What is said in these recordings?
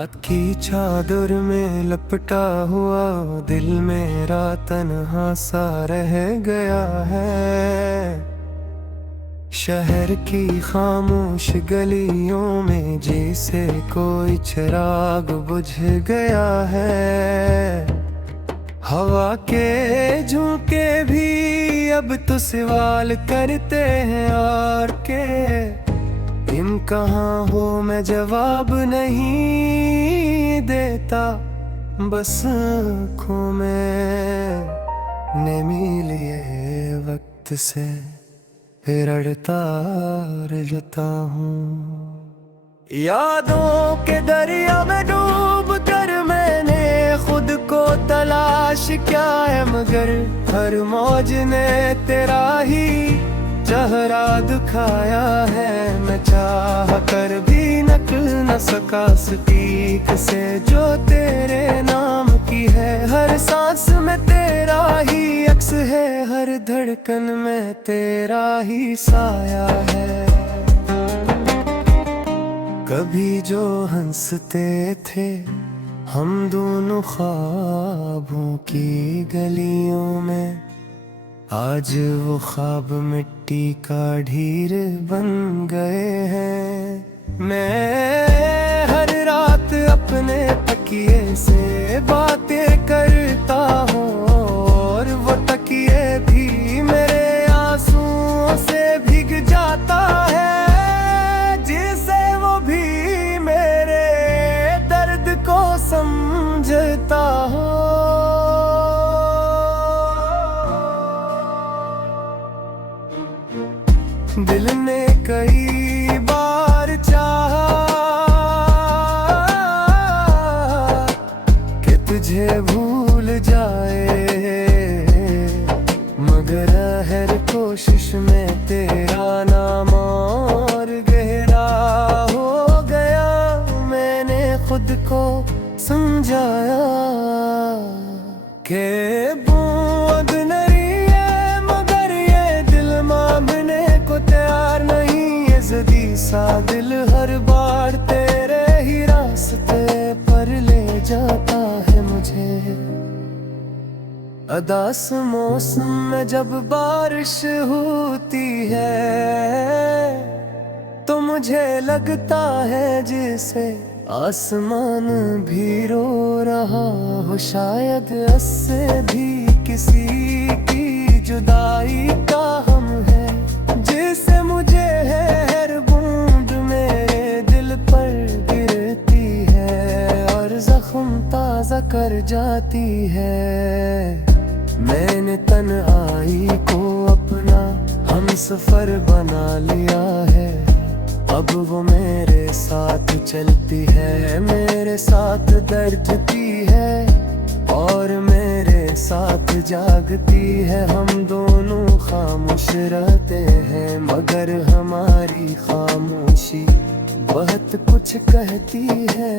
रात की चादर में लपटा हुआ दिल मेरा तन्हा सा रह गया है। शहर की खामोश गलियों में जैसे कोई चिराग बुझ गया है। हवा के झोंके भी अब तो सवाल करते हैं और के इन कहाँ हो मैं जवाब नहीं देता। बस आँखों में नमी लिए वक्त से रड़ता रहता हूँ। यादों के दरिया में डूब कर मैंने खुद को तलाश किया है, मगर हर मौज ने तेरा ही चेहरा दिखाया है। मैं चाह कर भी नकल न सका सटीक से जो तेरे नाम की है। हर सांस में तेरा ही अक्स है, हर धड़कन में तेरा ही साया है। कभी जो हंसते थे हम दोनों ख्वाबों की गलियों में, आज वो ख्वाब मिट्टी का ढेर बन गए हैं। मैं हर रात अपने तकिए से बातें करता हूँ और वो तकिए भी मेरे आंसुओं से भीग जाता है। जिसे वो भी मेरे दर्द को समझता हो। दिल ने कई बार चाहा कि तुझे भूल जाए, मगर हर कोशिश में तेरा नाम और गहरा हो गया। मैंने खुद को समझाया कि बूंद नहीं है, मगर ये दिल मांगने को तैयार नहीं। ये ज़दी सा दिल हर बार तेरे ही रास्ते पर ले जाता है मुझे। अदास मौसम में जब बारिश होती है तो मुझे लगता है जैसे आसमान भी रो रहा हो। शायद इससे भी किसी की जुदाई का हम है, जिससे मुझे है हर बूंद मेरे दिल पर गिरती है और जख्म ताज़ा कर जाती है। मैंने तन्हाई को अपना हम सफर बना लिया है। अब वो मेरे साथ चलती है, मेरे साथ दर्दती है और मेरे साथ जागती है। हम दोनों खामोश रहते हैं, मगर हमारी खामोशी बहुत कुछ कहती है।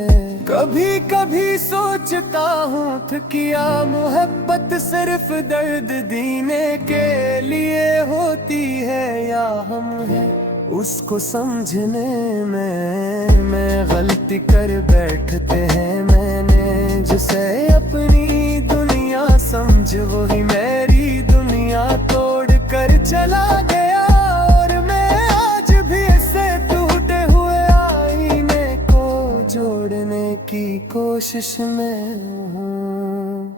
कभी कभी सोचता हूँ क्या मोहब्बत सिर्फ दर्द देने के लिए होती है, या हम हैं उसको समझने में गलती कर बैठते हैं। मैंने जिसे अपनी दुनिया समझ वही मेरी दुनिया तोड़ कर चला गया। और मैं आज भी इसे टूटे हुए आईने को जोड़ने की कोशिश में हूँ।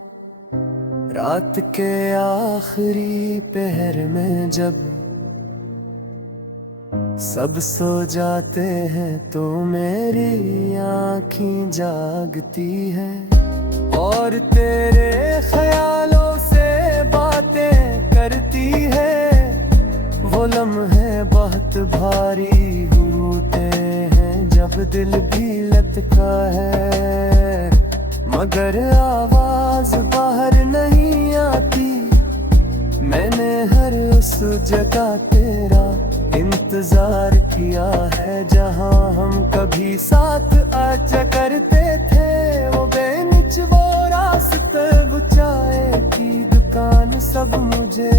रात के आखिरी पहर में जब सब सो जाते हैं तो मेरी आँखें जागती हैं और तेरे ख्यालों से बातें करती है। वो लम्हे बहुत भारी होते हैं जब दिल भी लटका है, मगर आवाज बाहर नहीं आती। मैंने हर उस जगह तेरा इंतजार किया है जहां हम कभी साथ आजा करते थे। वो बेंच वो रास्ते वो चाय की दुकान सब मुझे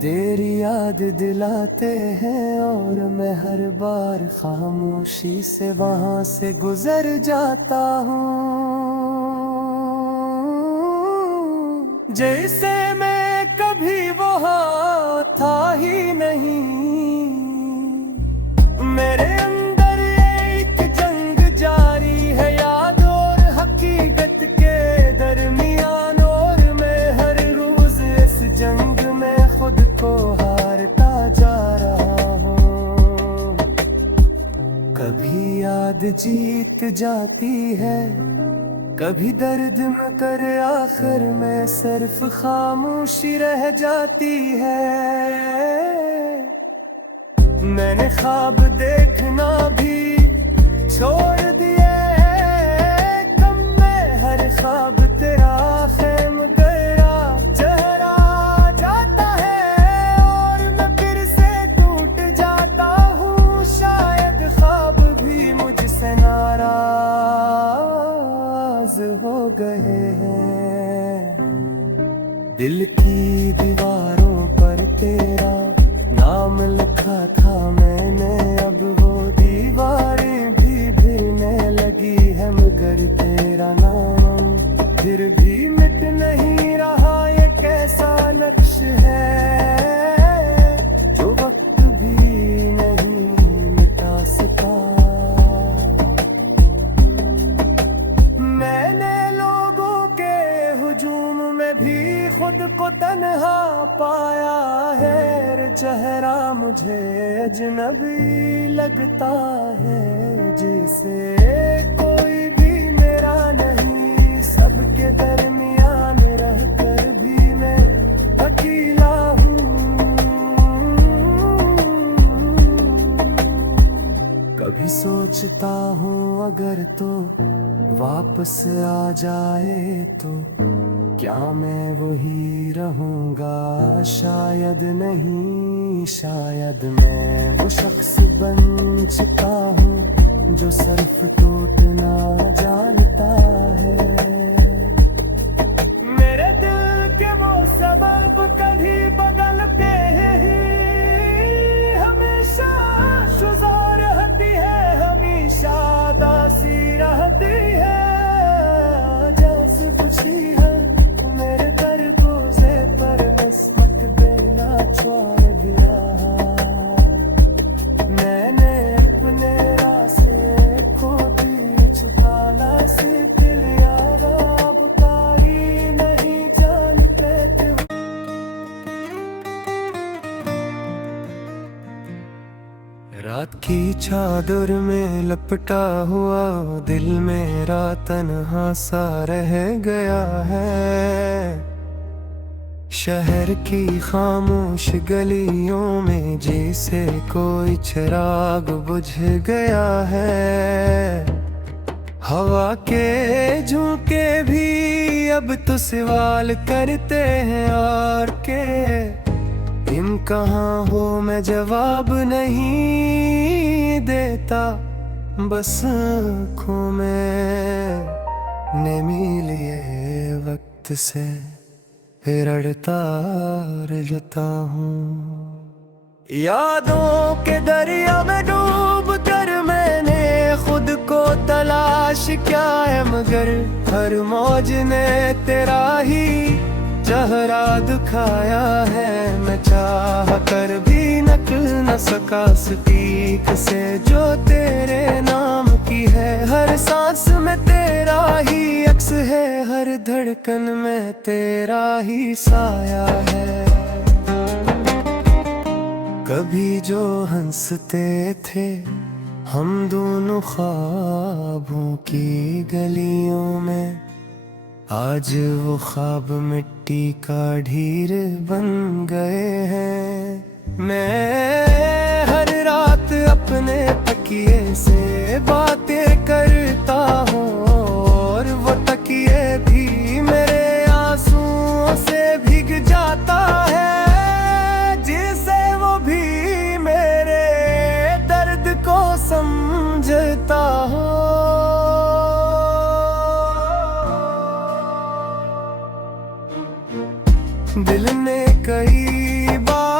तेरी याद दिलाते हैं और मैं हर बार खामोशी से वहां से गुजर जाता हूँ। जैसे मैं कभी वहाँ था ही नहीं। मेरे अंदर एक जंग जारी है, याद और हकीकत के दरमियान, और मैं हर रोज इस जंग में खुद को हारता जा रहा हूँ। कभी याद जीत जाती है, कभी दर्द में कर आखिर में सिर्फ खामोशी रह जाती है। मैंने ख्वाब देखना भी छोड़ दिए, कम में हर ख्वाब तेरा खेम गया चेहरा जाता है, और मैं फिर से टूट जाता हूँ। शायद ख्वाब भी मुझसे नाराज हो गए हैं। दिल की दीवारों पर तेरा नाम लिखा था मैंने, अब वो दीवारें भी भिड़ने लगी है, मगर तेरा नाम फिर भी मिट नहीं रहा। ये कैसा नक्श है जो वक्त भी नहीं मिटा सका। मैंने लोगों के हुजूम में भी खुद को तन्हा पाया है, चेहरा मुझे अजनबी लगता है, जिसे कोई भी मेरा नहीं। सबके दरमियान रहकर भी मैं अकेला हूँ। कभी सोचता हूँ अगर तो वापस आ जाए तो क्या मैं वही रहूंगा। शायद नहीं, शायद मैं वो शख्स बन चुका हूँ जो सिर्फ टूटना जानता है। मेरे दिल के वो सबब कभी बगल पे ही हमेशा शुजा रहती है, हमेशा दासी रहती है। जैसे खुशी है मेरे दर गुज़े पर किस्मत देना छोड़ दिया। मैंने अपने रास्ते खो दिए, छुपाला से दिल याद अब तारी नहीं जानते थे। रात की चादर में लपटा हुआ दिल मेरा तन्हा सा रह गया है। शहर की खामोश गलियों में जैसे कोई चिराग बुझ गया है। हवा के झोंके भी अब तो सवाल करते हैं और के तुम कहाँ हो, मैं जवाब नहीं देता। बस आँखों में नमी लिए वक्त से रड़ता रहता हूँ। यादों के दरिया में डूब कर मैंने खुद को तलाश किया है, मगर हर मौज ने तेरा ही चेहरा दिखाया है। मैं चाह कर भी नकल न सका स्पीक से जो तेरे नाम की है। हर सांस में तेरा ही अक्स है, हर धड़कन में तेरा ही साया है। कभी जो हंसते थे हम दोनों ख्वाबों की गलियों में, आज वो ख्वाब मिट्टी का ढेर बन गए हैं। मैं हर रात अपने तकिए से बातें करता हूँ, और वो तकिए भी मेरे आंसुओं से भीग जाता है। जिसे वो भी मेरे दर्द को समझता हो। दिल ने कई बार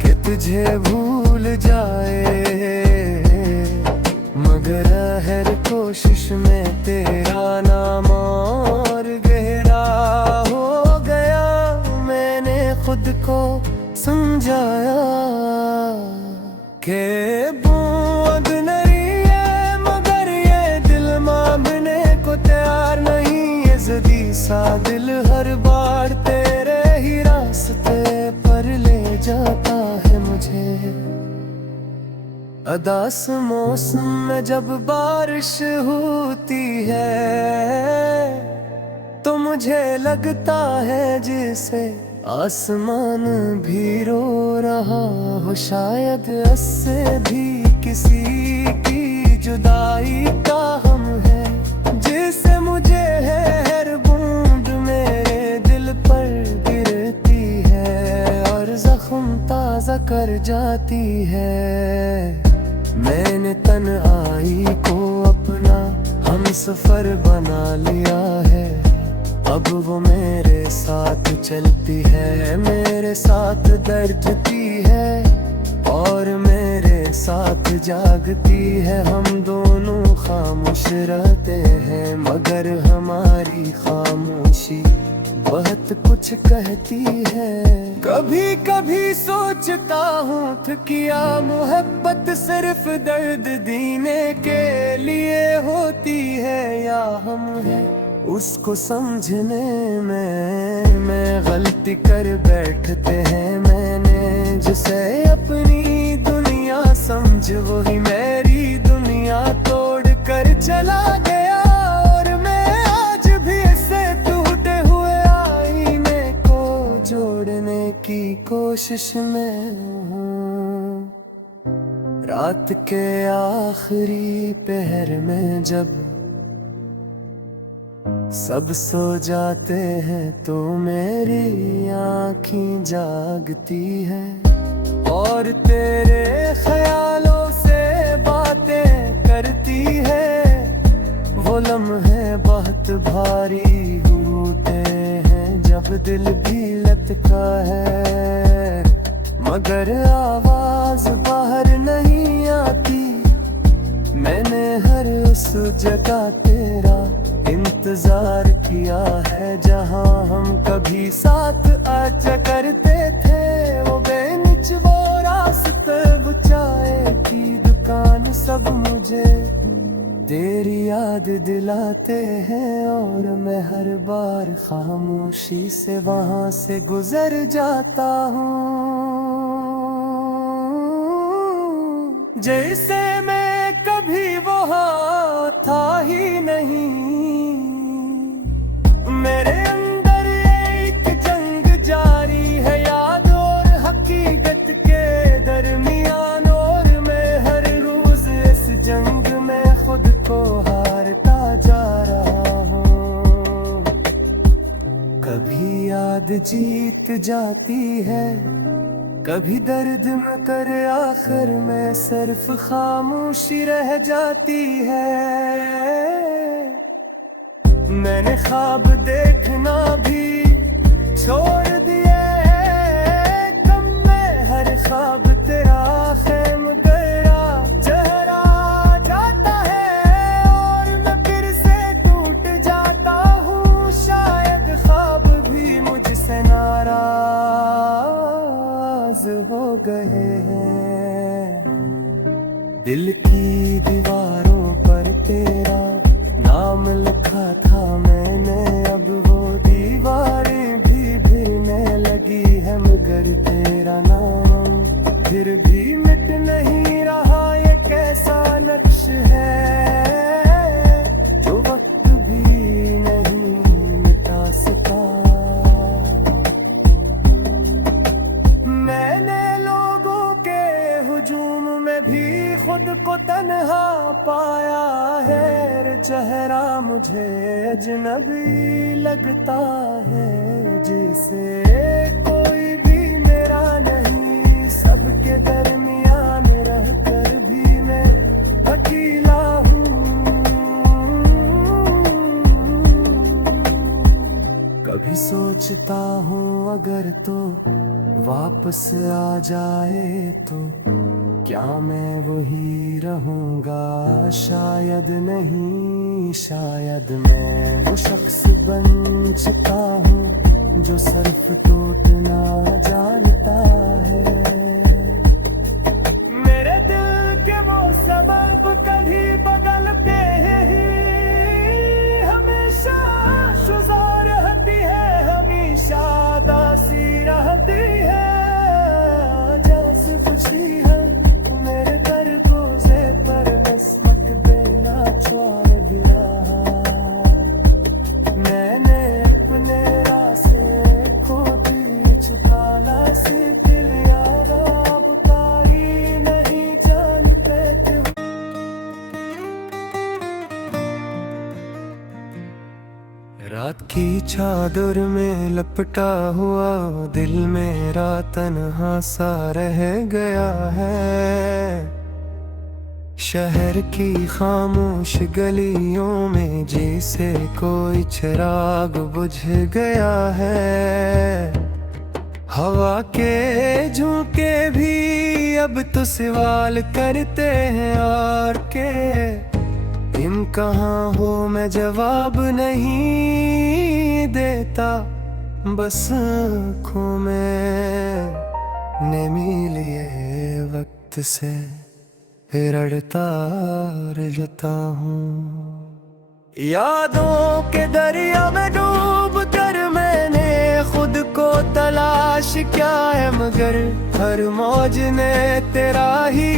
कि तुझे भूल जाए, मगर हर कोशिश में तेरा नाम और गहरा हो गया। मैंने खुद को समझाया कि बूंद नहीं है, मगर ये दिल मांगने को तैयार नहीं। ये ज़िद्दी सा दिल हर बार तेरे ही रास्ते पर ले जाता है मुझे। अदास मौसम में जब बारिश होती है तो मुझे लगता है जैसे आसमान भी रो रहा हो। शायद इससे भी किसी की जुदाई का हम है, जिससे मुझे है हर बूंद मेरे दिल पर गिरती है और जख्म ताज़ा कर जाती है। मैंने तन्हाई को अपना हम सफर बना लिया है। अब वो मेरे साथ चलती है, मेरे साथ डरती है और मेरे साथ जागती है। हम दोनों खामोश रहते हैं, मगर हमारी खामोशी बहुत कुछ कहती है। कभी कभी सोचता हूँ क्या मोहब्बत सिर्फ दर्द देने के लिए होती है, या हम हैं उसको समझने में मैं गलती कर बैठते हैं। मैंने जिसे अपनी दुनिया समझ वही मेरी दुनिया तोड़ कर चला गया। और मैं आज भी इसे टूटे हुए आईने को जोड़ने की कोशिश में हूँ। रात के आखिरी पहर में जब सब सो जाते हैं तो मेरी आँखें जागती हैं और तेरे ख्यालों से बातें करती है। वो लम्हे बहुत भारी होते हैं जब दिल भी लटका है, मगर आवाज बाहर नहीं आती। मैंने हर उस जगह तेरा इंतजार किया है जहां हम कभी साथ आजा करते थे। वो बेंच, वो रास्ते, वो चाय की दुकान, सब मुझे तेरी याद दिलाते हैं। और मैं हर बार खामोशी से वहां से गुजर जाता हूँ, जैसे मैं कभी वहाँ था ही नहीं। मेरे अंदर एक जंग जारी है, याद और हकीकत के दरमियान। और मैं हर रोज इस जंग में खुद को हारता जा रहा हूँ। कभी याद जीत जाती है, कभी दर्द में कर आखिर में सिर्फ खामोशी रह जाती है। मैंने ख्वाब देखना भी छोड़ दिए कम में, हर ख्वाब तेरा खेम गया चेहरा जाता है और मैं फिर से टूट जाता हूँ। शायद ख्वाब भी मुझसे नाराज हो गए हैं। दिल की दीवारों पर तेरा नाम लिखा था मैंने, अब वो दीवारें भी भिड़ने लगी है, मगर तेरा नाम फिर भी मिट नहीं रहा। ये कैसा नक्श है जो वक्त भी नहीं मिटा सका। मैंने लोगों के हुजूम में भी खुद को तन्हा पाया है। चेहरा मुझे अजनबी लगता है, जिसे कोई भी मेरा नहीं। सबके दरमियान रहकर भी मैं अकेला हूँ। कभी सोचता हूँ अगर तो वापस आ जाए तो क्या मैं वही रहूंगा? शायद नहीं, शायद मैं वो शख्स बन चुका हूँ जो सिर्फ टूटना जानता है। मेरे दिल के मौसम अब कभी बगल पे ही हमेशा शुजा रहती है, हमेशा दासी रहती है। जैसे कुछ ही है मेरे दरगोज़े पर नस्मत देना छोड़ दिया। मैंने अपने रास्ते को दिल छुपाना से दिल याद अब तारी नहीं जानते थे। रात की चादर में लपटा हुआ दिल मेरा तन्हा सा रह गया है। शहर की खामोश गलियों में जैसे कोई चिराग बुझ गया है। हवा के झोंके भी अब तो सवाल करते हैं और के इन कहाँ हो मैं जवाब नहीं देता। बस आँखों में नमी लिए वक्त से रड़ता रहता हूँ। यादों के दरिया में डूब कर मैंने खुद को तलाश किया है, मगर हर मौज ने तेरा ही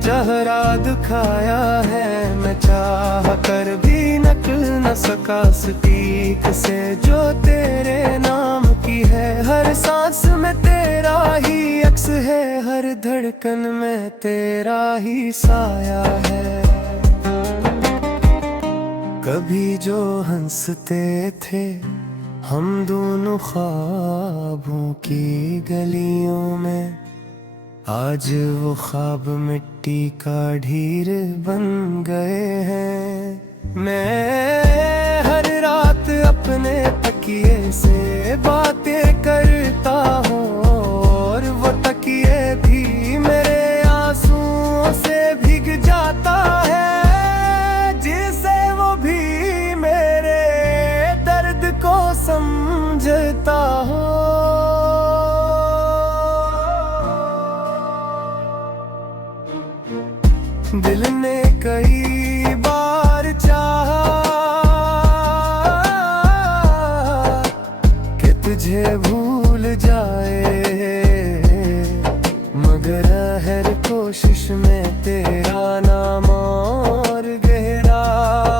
चेहरा दिखाया है। मैं चाह कर भी नकल न सका सटीक से जो तेरे नाम की है। हर सांस में तेरा ही अक्स है, हर धड़कन में तेरा ही साया है। कभी जो हंसते थे हम दोनों ख्वाबों की गलियों में, आज वो ख्वाब मिट्टी का ढेर बन गए हैं। मैं हर रात अपने तकिए से बातें करता हूँ और वो तकिए भी मेरे आंसुओं से भीग जाता है। जिसे वो भी मेरे दर्द को समझता हो। दिल ने कई बार चाहा कि तुझे भूल जाए, मगर हर कोशिश में तेरा नाम और गहरा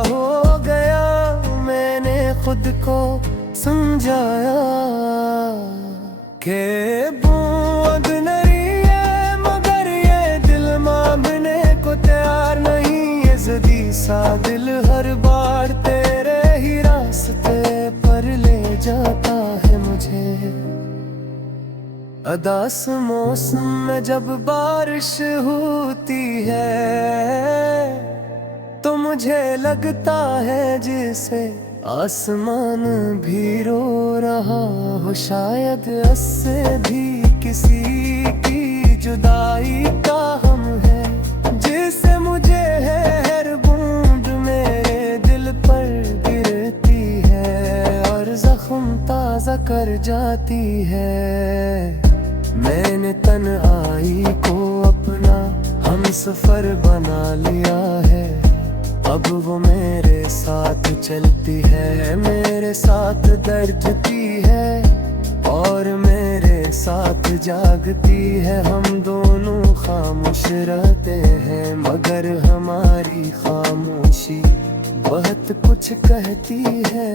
हो गया। मैंने खुद को समझाया कि बूंद नहीं है, मगर ये दिल मांगने को तैयार नहीं। ये ज़दी सा दिल हर बार तेरे ही रास्ते पर ले जाता है मुझे। अदास मौसम में जब बारिश होती है तो मुझे लगता है जैसे आसमान भी रो रहा हो। शायद इससे भी किसी की जुदाई का हम है, जिससे मुझे है हर बूंद मेरे दिल पर गिरती है और जख्म ताज़ा कर जाती है। मैंने तन्हाई को अपना हम सफर बना लिया है। अब वो मेरे साथ चलती है, मेरे साथ डरती है और मेरे साथ जागती है। हम दोनों खामोश रहते हैं, मगर हमारी खामोशी बहुत कुछ कहती है।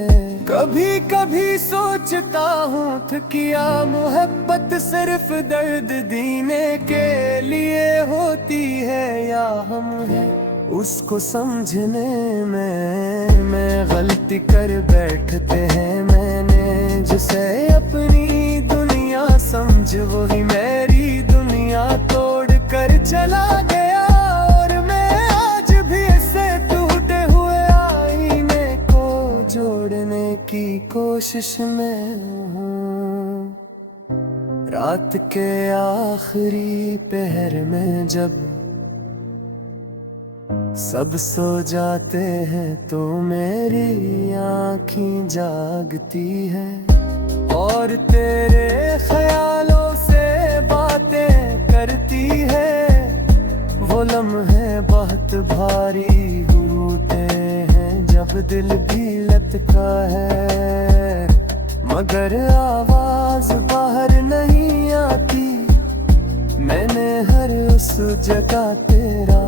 कभी कभी सोचता हूँ क्या मोहब्बत सिर्फ दर्द देने के लिए होती है, या हम हैं उसको समझने में मैं गलती कर बैठते हैं। मैंने जिसे अपनी दुनिया समझ वही मेरी दुनिया तोड़ कर चला गया। और मैं आज भी ऐसे टूटे हुए आईने को जोड़ने की कोशिश में हूँ। रात के आखिरी पहर में जब सब सो जाते हैं तो मेरी आँखें जागती हैं और तेरे ख्यालों से बातें करती है। वो लम्हे बहुत भारी होते हैं जब दिल भी लटका है, मगर आवाज बाहर नहीं आती। मैंने हर उस जगह तेरा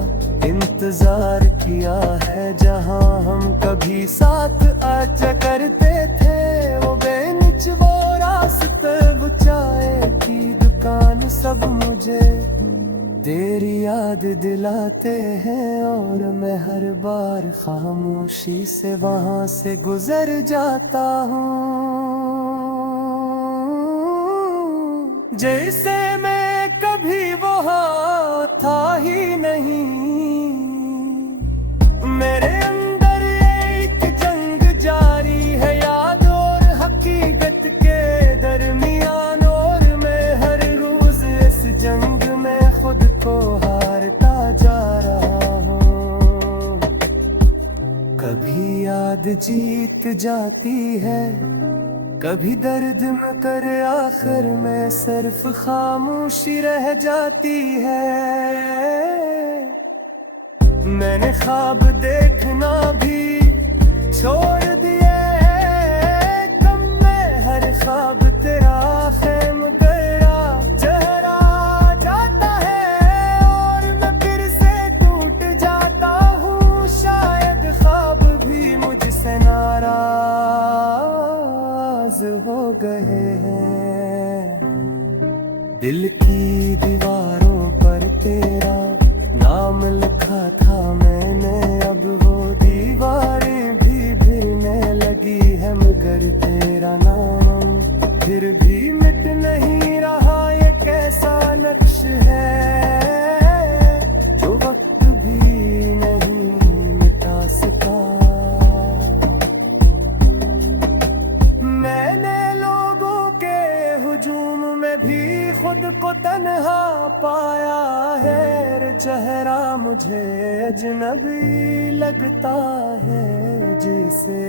इंतजार किया है जहां हम कभी साथ आजा करते थे। वो बेंच, वो रास्ते, वो चाय की दुकान, सब मुझे तेरी याद दिलाते हैं और मैं हर बार खामोशी से वहां से गुजर जाता हूँ, जैसे मैं कभी वहाँ था ही नहीं। मेरे अंदर एक जंग जारी है, याद और हकीकत के दरमियान, और मैं हर रोज इस जंग में खुद को हारता जा रहा हूँ। कभी याद जीत जाती है, कभी दर्द में कर आखिर में सिर्फ खामोशी रह जाती है। मैंने ख्वाब देखना भी छोड़ दिए कम, मैं हर ख्वाब तेरा खेम गया चेहरा जाता है और मैं फिर से टूट जाता हूँ। शायद ख्वाब भी मुझसे नाराज हो गए हैं। दिल की दीवारों पर तेरा नाम लिखा था मैंने, अब वो दीवारें भी भिड़ने लगी है, मगर तेरा नाम फिर भी मिट नहीं रहा। ये कैसा नक्श है जो वक्त भी नहीं मिटा सका। मैंने लोगों के हुजूम में भी खुद को तन्हा पाया है, चेहरा मुझे अजनबी लगता है, जैसे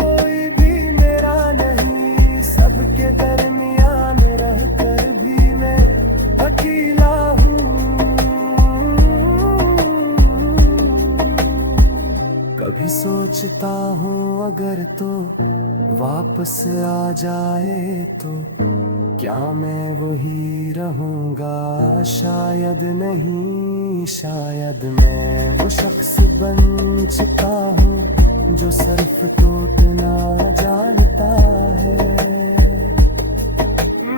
कोई भी मेरा नहीं। सबके दरमियान रहकर भी मैं अकेला हूँ। कभी सोचता हूँ अगर तो वापस आ जाए तो क्या मैं वही रहूँगा। शायद नहीं, शायद मैं वो शख्स बन चुका हूँ जो सिर्फ टूटना जानता है।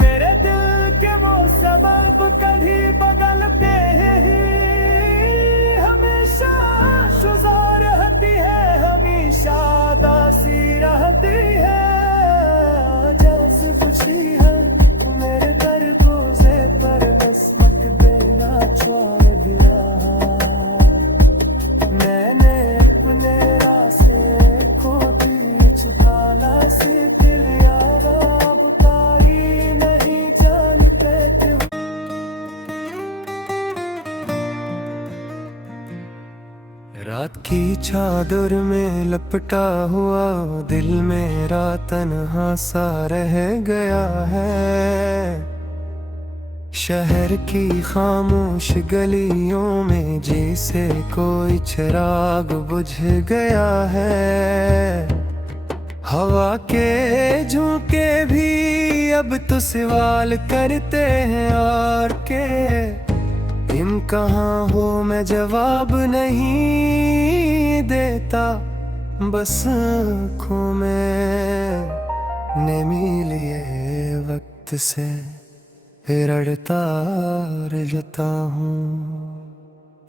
मेरे दिल के वो सबब कभी बगल पे ही हमेशा शुजा रहती है, हमेशा दासी रहती है। जैसे कुछ ही है मेरे दरवाजे पर किस्मत देना छोड़ दिया। मैंने अपने रास्ते को दिल छुपाला से दिल यारा बुतारी नहीं जानते थे। रात की चादर में लपटा हुआ दिल मेरा तन्हा सा रह गया है। शहर की खामोश गलियों में जैसे कोई चिराग बुझ गया है। हवा के झोंके भी अब तो सवाल करते हैं और के तुम कहाँ हो, मैं जवाब नहीं देता। बस आँखों में नमी लिए वक्त से रड़ता रहता हूँ।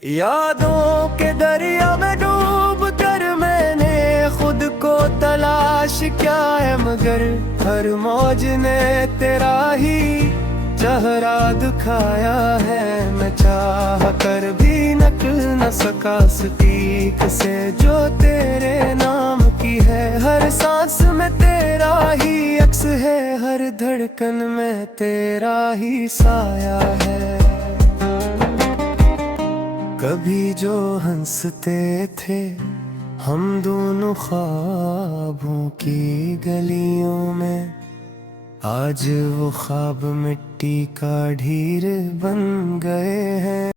यादों के दरिया में डूब कर मैंने खुद को तलाश किया है, मगर हर मौज ने तेरा ही चेहरा दिखाया है। मैं चाह कर भी नकल न सका सटीक से जो तेरे नाम की की है, हर सांस में तेरा ही अक्स है, हर धड़कन में तेरा ही साया है। कभी जो हंसते थे हम दोनों ख्वाबों की गलियों में, आज वो ख्वाब मिट्टी का ढेर बन गए हैं।